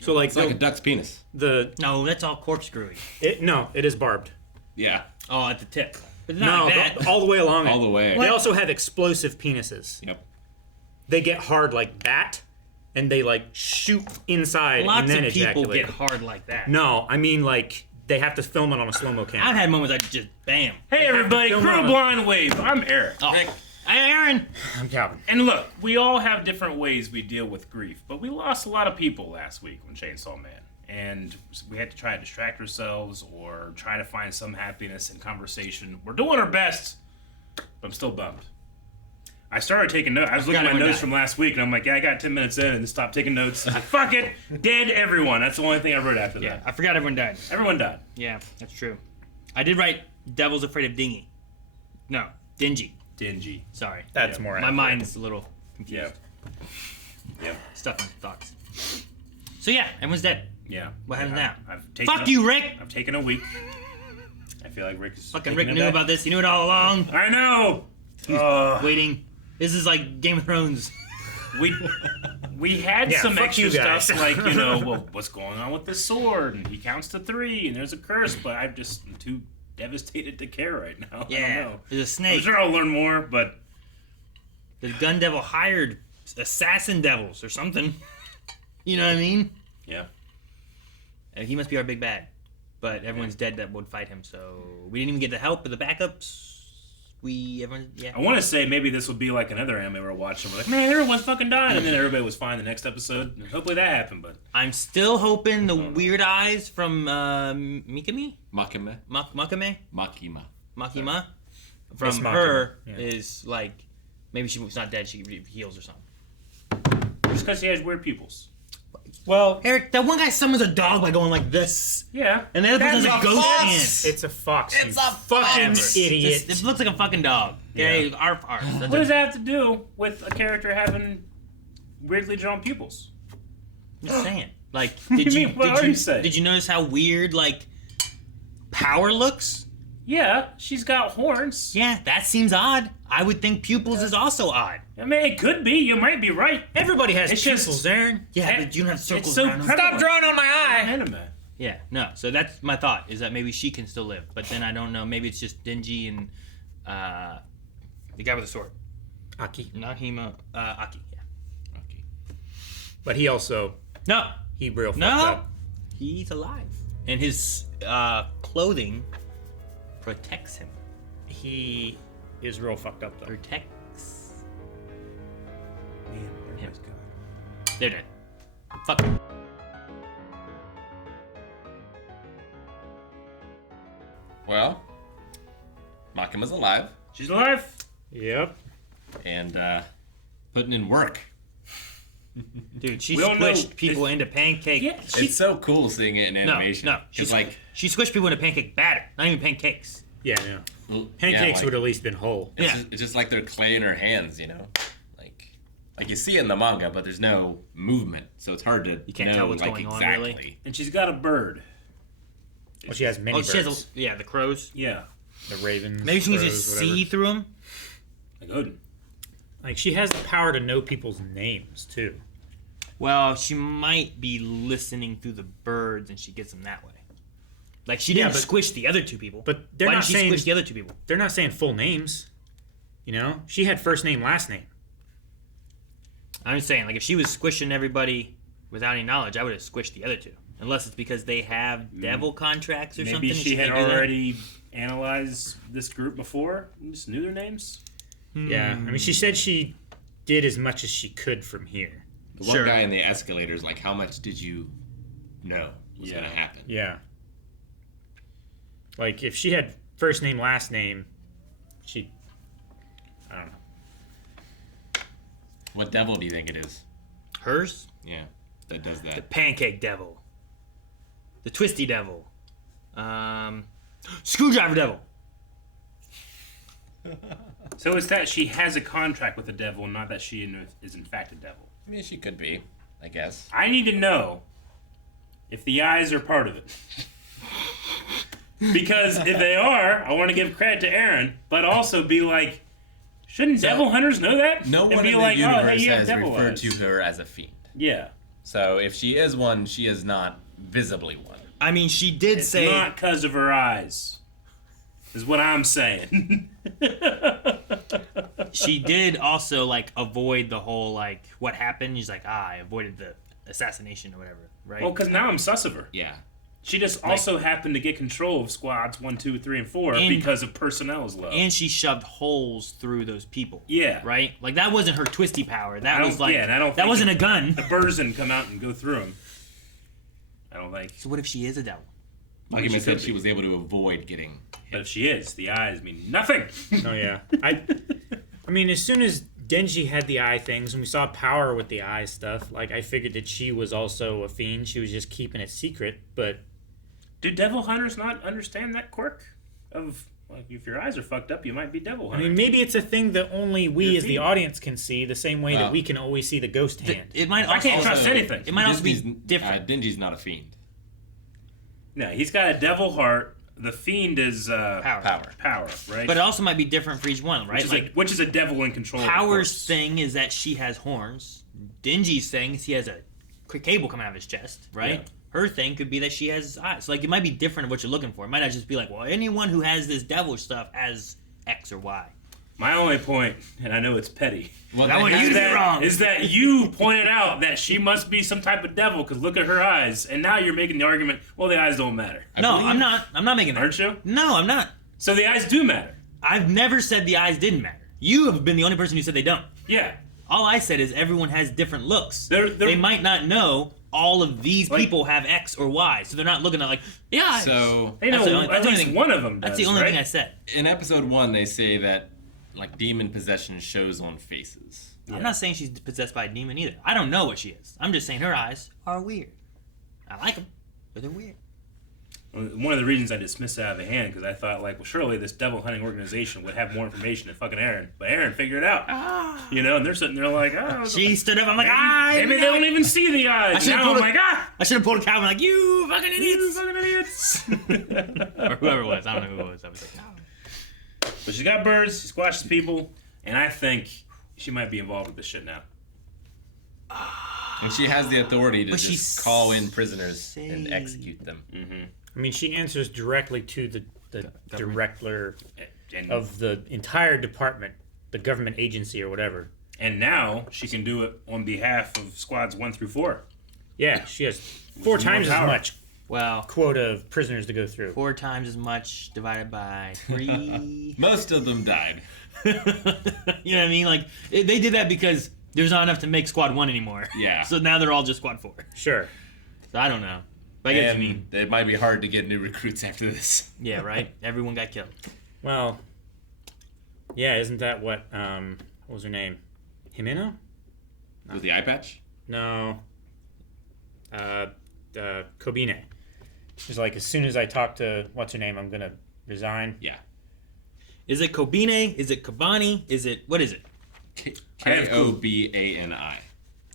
So like It's like a duck's penis. No, that's all corkscrewy. It is barbed. Yeah. Oh, at the tip. But No, not like that. all the way along it. All the way. They also have explosive penises. Yep. They get hard like that, and they like shoot inside Lots and then of people ejaculate. get hard like that. No, I mean like they have to film it on a slow-mo camera. I've had moments I just bam. Hey everybody, film Crew on it. Blind Wave. I'm Eric. Oh. Rick. Hey, Aaron. I'm Calvin. And look, we all have different ways we deal with grief, but we lost a lot of people last week on Chainsaw Man. And we had to try to distract ourselves or try to find some happiness in conversation. We're doing our best, but I'm still bummed. I started taking notes. I was looking at my notes from last week, and I'm like, yeah, I got 10 minutes in, and stopped taking notes. I was like, fuck it, dead everyone. That's the only thing I wrote after Yeah, that. I forgot everyone died. Everyone died. Yeah, that's true. I did write Devil's Afraid of Dingy. No, Dingy. Dingy. Sorry. That's Yeah. more My accurate. mind's a little confused. Yeah. Stuck in thoughts. So yeah, everyone's dead. Yeah. What happens now? I've taken Fuck you, Rick! I've taken a week. I feel like Rick is Fucking taking Rick it knew back. about this. He knew it all along. I know. Waiting. This is like Game of Thrones. We had Yeah, some fuck extra you guys. stuff like, well, what's going on with this sword? And he counts to 3 and there's a curse, but I'm just too devastated to care right now. I don't Yeah. know. There's a I'm snake. sure I'll learn more, but The gun devil hired assassin devils or something. You know what I mean? yeah. And he must be our big bad. But everyone's dead that would fight him, so we didn't even get the help of the backups. I want to say maybe this would be like another anime we're watching. We're like, man, everyone's fucking dying, and then everybody was fine the next episode. And hopefully that happened, but I'm still hoping the weird eyes from Makima? Makima. Makime? Makima. Makima? Miss From Makima, her yeah. is like, maybe she's not dead, she heals or something. just because he has weird pupils. Well, Eric, that one guy summons a dog by going like this. Yeah. And the other person has a ghost hand. it's a fox. It's you a fucking fox. idiot. It looks like a fucking dog. Okay, Yeah. arf. What does that have to do with a character having weirdly drawn pupils? I'm just saying. Like, do you mean? What are you saying? Did you notice how weird, like, Power looks? Yeah, she's got horns. Yeah, that seems odd. I would think pupils is also odd. I mean, it could be. You might be right. Everybody has It's pupils, just- Aaron. Yeah, Eh, but you don't have circles it's so around them. prevalent. Stop drawing on my eye. Anime. Yeah, no. So that's my thought, is that maybe she can still live. But then I don't know. Maybe it's just Dingy and the guy with the sword. Aki. Nakima. Aki, yeah. Okay. But he also, No. he real fucked No. up. He's alive. And his clothing protects him. He is real fucked up though. Protects. Man, everybody's gone. They're dead. Fuck. Well, Makima's alive She's alive. Yep. and putting in work. Dude, she We all know- squished people into pancake. Yeah, It's so cool seeing it in animation. No. It's like She squished people into pancake batter. Not even pancakes. Yeah, yeah. well, Pancakes yeah, would at least been whole. It's, Yeah. just, it's just like they're clay in her hands, you know. Like you see it in the manga, but there's no movement, so it's hard to You can't know, tell what's like, going on, exactly. really. And she's got a bird. Well, she has many Oh, birds. she has the crows. Yeah. The ravens. Maybe she can crows, just whatever. see through them. Like Odin. Like she has the power to know people's names too. Well, she might be listening through the birds, and she gets them that way. Like she Yeah, didn't but- squish the other two people. but they're Why not did she saying- squish the other two people? They're not saying full names. You know, she had first name, last name. I'm just saying, like if she was squishing everybody without any knowledge, I would have squished the other two. Unless it's because they have devil contracts or something. Maybe and she had can't do that. already analyzed this group before and just knew their names. Yeah, I mean, she said she did as much as she could from here. The one Sure. guy in the escalator is like, "How much did you know was Yeah. gonna happen?" Yeah. Like if she had first name, last name, she. I don't know. What devil do you think it is? Hers? Yeah, that does The that. pancake devil. The twisty devil. Screwdriver devil. So it's that she has a contract with the devil, not that she is in fact a devil. I mean, she could be, I guess. I need to know if the eyes are part of it. Because if they are, I want to give credit to Aaron, but also be like, shouldn't devil hunters know that? No And one be in the like, oh, hey, universe you have has devil referred eyes. to her as a fiend. Yeah. So if she is one, she is not visibly one. I mean, she did It's say not because of her eyes. Is what I'm saying. she did also like avoid the whole like what happened. She's like, I avoided the assassination or whatever, right? Well, because now I'm sus of her. Yeah. She just also happened to get control of squads 1, 2, 3, and 4 because of personnel's low. And she shoved holes through those people. Yeah. Right? Like that wasn't her twisty power. That I was don't- like yeah, and I don't that think wasn't a gun. The birds didn't come out and go through them. I don't think. So what if she is a devil? Like she you said, could she be. was able to avoid getting But if she is, the eyes mean nothing. Oh yeah. I mean, as soon as Denji had the eye things, and we saw power with the eye stuff, like I figured that she was also a fiend. She was just keeping it secret. But Do devil hunters not understand that quirk of like if your eyes are fucked up, you might be devil I hunter? mean, maybe it's a thing that only we You're a as the fiend. audience can see, the same way that Wow. we can always see the ghost hand. It might I also, can't trust anything. It might also be Disney's- different. Denji's not a fiend. No, he's got a devil heart. The fiend is Power. power, right? But it also might be different for each one, right? which is a devil in control. of the Power's corpse. thing is that she has horns. Denji's thing is he has a quick cable coming out of his chest, right? Yeah. Her thing could be that she has eyes. Like it might be different of what you're looking for. It might not just be like, well, anyone who has this devil stuff has X or Y. My only point, and I know it's petty, Well, I want that- you to be that- wrong. is that you pointed out that she must be some type of devil because look at her eyes, and now you're making the argument. Well, the eyes don't matter, No, believe- I'm not. I'm not making that. aren't you? No, I'm not. So the eyes do matter. I've never said the eyes didn't matter. You have been the only person who said they don't. Yeah. All I said is everyone has different looks. They're- They might not know all of these Like- people have X or Y, so they're not looking at like, yeah. So They That's know the only- at that's the only least thing- one of them does, That's the only right? thing I said. in episode 1, they say that like demon possession shows on faces. I'm not saying she's possessed by a demon either. I don't know what she is. I'm just saying her eyes are weird. I like them, but they're weird. One of the reasons I dismissed it out of hand because I thought like, well, surely this devil hunting organization would have more information than fucking Aaron, but Aaron figured it out. You know, and they're sitting there like, oh, She stood up. I'm like, maybe they don't even see the eyes. should've Now pulled I'm a- like, I should have pulled a Calvin like, you fucking you idiots. fucking idiots. Or whoever it was. I don't know who it was. I was like, But she's got birds, she squashes people, and I think she might be involved with this shit now. And she has the authority to But just she's call in prisoners say- and execute them. I mean, she answers directly to the director And, of the entire department, the government agency or whatever. and now she can do it on behalf of squads 1 through 4. Yeah, she has 4 times as power. much well, quota of prisoners to go through. 4 times as much divided by 3. Most of them died. You know what I mean? Like they did that because there's not enough to make Squad 1 anymore. Yeah. So now they're all just Squad 4. Sure. So I don't know. But I get what you And mean. it might be hard to get new recruits after this. Yeah, right? Everyone got killed. Well, yeah, isn't that what was her name? Himeno? With the eye patch? No. Kobine. She's like, as soon as I talk to what's her name, I'm gonna resign. Yeah. Is it Kobine? Is it Kobani? Is it what is it? I have Kobani.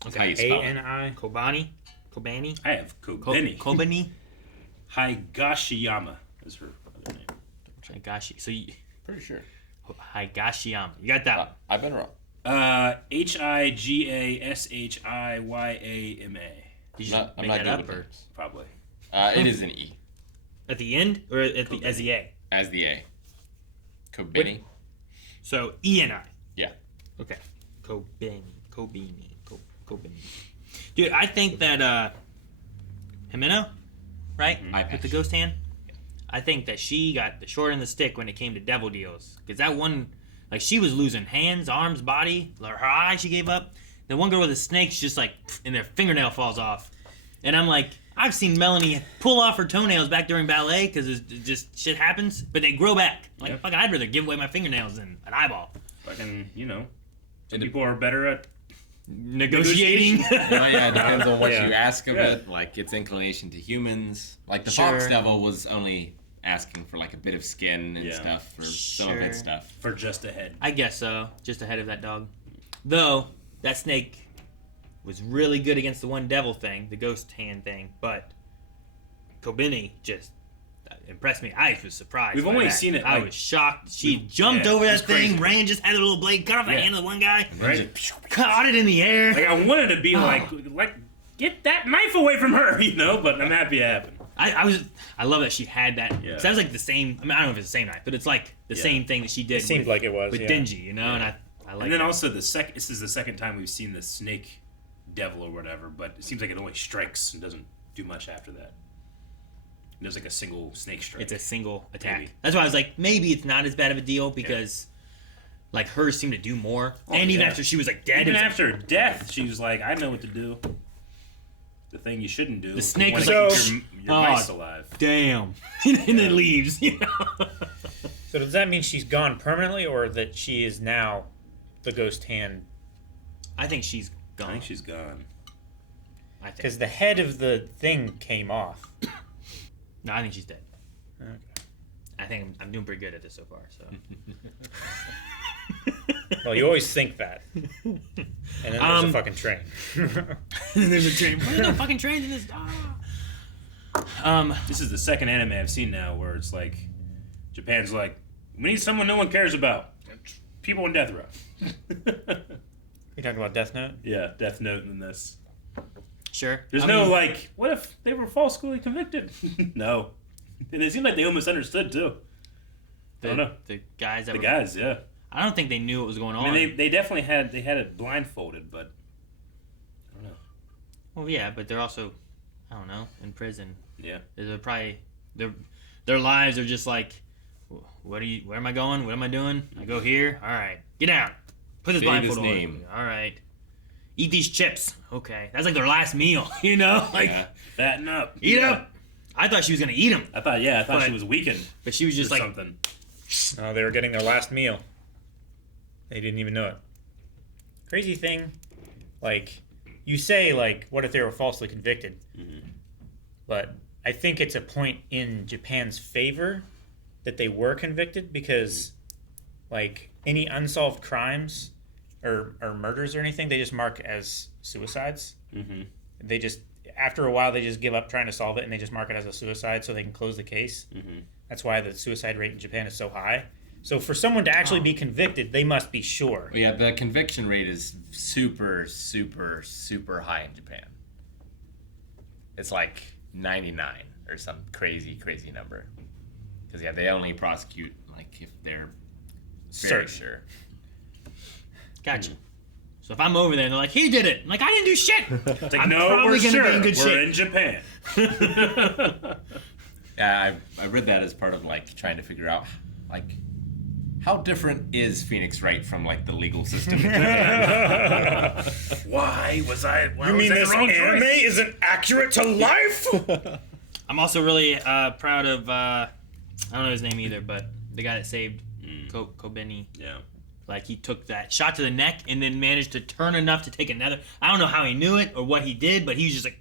That's how you spell it. A-N-I. Kobani? Kobani? I have Kobeni. Kobani? Higashiyama is her other name. Higashi. So you Pretty sure. Higashiyama. You got that one. I've been wrong. Higashiyama. Did you Not- I'm make not that good up with or names. Probably. It is an E. at the end or at the as the A? As the A. Kobeni. So E-N-I. Yeah. Okay. Kobeni. Kobeni. Dude, I think that Himeno, right? Eye With patch. the ghost hand. I think that she got the short end of the stick when it came to devil deals. Because that one, like, she was losing hands, arms, body. Her eye, she gave up. The one girl with the snakes just, like, and their fingernail falls off. And I'm like, I've seen Melanie pull off her toenails back during ballet because it just shit happens, but they grow back. Like, Yep. fucking, I'd rather give away my fingernails than an eyeball. Fucking, you know, some people are better at. Negotiating. Oh, yeah, it depends on what Yeah. you ask of Yeah. it. Like, its inclination to humans. Like, the Sure. Fox Devil was only asking for, like, a bit of skin and Yeah. stuff for some of Sure. its stuff. For just a head. I guess so. Just ahead of that dog. Though, that snake was really good against the one devil thing, the ghost hand thing, but Kobeni just impressed me. I was surprised. We've by only that. seen it, I like- was shocked. She jumped yeah, over it that was thing, crazy. ran, just had a little blade, cut off the Yeah. hand of the one guy, Right? caught it in the air. Like, I wanted to be Oh. like get that knife away from her, you know. But I'm happy it happened. I love that she had that. Yeah. 'Cause that was like the same. I mean, I don't know if it's the same knife, but it's like the same thing that she did. It seemed like it was, with yeah. Denji, you know. And I like. And then also this is the second time we've seen the snake devil or whatever, but it seems like it only strikes and doesn't do much after that. There's like a single snake strike. It's a single attack. Maybe. That's why I was like, maybe it's not as bad of a deal because, like, hers seemed to do more. And even after she was like dead, Even it was after death, she was like, I know what to do. The thing you shouldn't do. The snake was was keep your mice alive. damn, and then leaves. You know. So does that mean she's gone permanently, or that she is now the ghost hand? I think she's I gone. think she's gone. I think. Because the head of the thing came off. No, I think she's dead. Okay. I think I'm doing pretty good at this so far. So. Well, you always think that. And then there's a fucking train. There's a train. There's no fucking trains in this. This is the second anime I've seen now where it's like, Japan's like, we need someone no one cares about. People in death row. You talking about Death Note? Yeah, Death Note in this. Sure. There's I no mean, like, what if they were falsely convicted? No. And it seemed like they almost understood too. I don't know. The guys that The were. guys, yeah. I don't think they knew what was going on. I mean, they definitely had it blindfolded, but I don't know. Well, yeah, but they're also, I don't know, in prison. Yeah. They're probably their lives are just like, where am I going? What am I doing? I go here. All right, get down. Put this Say blindfold his on. name. All right. Eat these chips. Okay, that's like their last meal. You know, like Fatten up. eat Yeah. up. I thought she was gonna eat them, I thought But- she was weakened but she was just or like, something. No, they were getting their last meal. They didn't even know it. Crazy thing, like, you say, like, what if they were falsely convicted? Mm-hmm. But I think it's a point in Japan's favor that they were convicted because, like, any unsolved crimes or murders or anything, they just mark as suicides. Mm-hmm. They just, after a while, they just give up trying to solve it and they just mark it as a suicide so they can close the case. Mm-hmm. That's why the suicide rate in Japan is so high. So for someone to actually be convicted, they must be sure. Well, yeah, the conviction rate is super, super, super high in Japan. It's like 99 or some crazy, crazy number. Because, yeah, they only prosecute, like, if they're very Certain. sure. gotcha. So if I'm over there and they're like, he did it, I'm like, I didn't do shit. It's like, I'm no, probably we're gonna sure. be in good We're shape. in Japan. Yeah, I read that as part of, like, trying to figure out, like, how different is Phoenix Wright from, like, the legal system? Why was I? Why You was mean that this the wrong anime choice? isn't accurate to life? I'm also really proud of I don't know his name either, but the guy that saved Kobeni. Yeah. Like he took that shot to the neck and then managed to turn enough to take another. I don't know how he knew it or what he did, but he was just like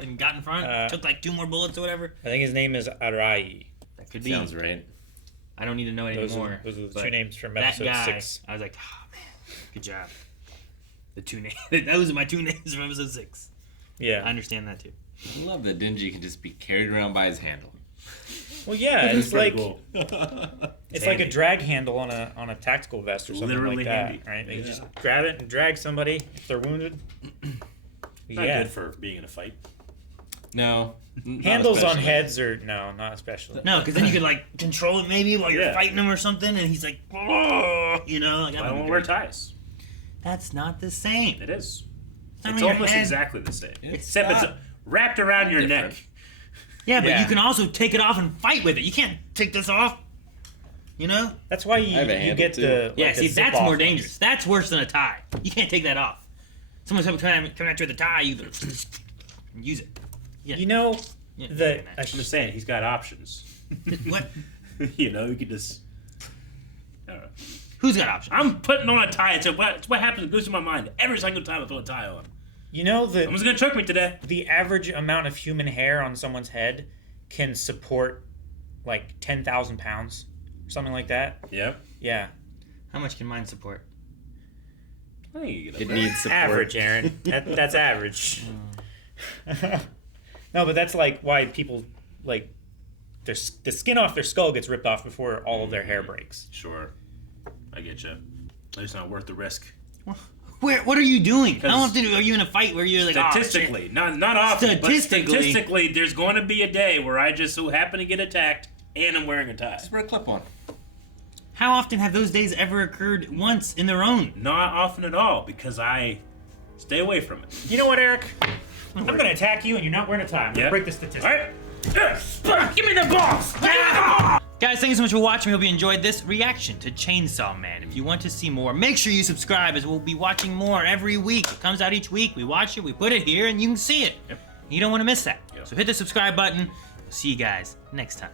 and got in front, took like 2 more bullets or whatever. I think his name is Arai. That could be. Sounds right. I don't need to know it Those anymore. are the but two names from that episode guy, 6. I was like, oh man, good job. The 2 names. Those are my 2 names from episode 6. I Yeah. understand that too. I love that Denji can just be carried around by his handle. Well, yeah, it's like Cool. it's like a drag handle on a tactical vest or something Literally like that, handy. right? They Yeah. just grab it and drag somebody if they're wounded. Not Yeah. good for being in a fight. No. not Handles on especially. heads are no, not especially. No, because then you could like control it maybe while you're Yeah. fighting him or something, and he's like, oh, you know, like I that would don't be wear great. ties. That's not the same. It is. not It's on your almost head. exactly the same. It's Except it's not wrapped around your different. neck. Yeah, but Yeah. you can also take it off and fight with it. You can't take this off. You know? That's why you, I have a you handle, get too. the Yeah, like the see, that's zip-off more ones. dangerous. That's worse than a tie. You can't take that off. Someone's coming at you with a tie, you use it. Yeah. You know Yeah. the I'm just saying, he's got options. What? You know, you could just. I don't know. Who's got options? I'm putting on a tie. It's what happens. It goes through my mind every single time I throw a tie on. you know Someone's the gonna choke me today. the average amount of human hair on someone's head can support like 10,000 pounds or something like that. Yeah. Yeah, How much can mine support? I think you get It needs support. average, Aaron. That's average. No, but that's like why people like the skin off their skull gets ripped off before all of their hair breaks. Sure. I get you. It's not worth the risk. What are you doing? How often are you in a fight where you're like, statistically, not often, Statistically. but statistically, there's going to be a day where I just so happen to get attacked and I'm wearing a tie. Just wear a clip-on. How often have those days ever occurred once in their own? Not often at all, because I stay away from it. You know what, Eric? I'm going to attack you and you're not wearing a tie. I'm going to break the statistic. All right. Give me the balls! Give me the balls! Guys, thank you so much for watching. We hope you enjoyed this reaction to Chainsaw Man. If you want to see more, make sure you subscribe, as we'll be watching more every week. It comes out each week. We watch it, we put it here, and you can see it. Yep. You don't want to miss that. Yep. So hit the subscribe button. We'll see you guys next time.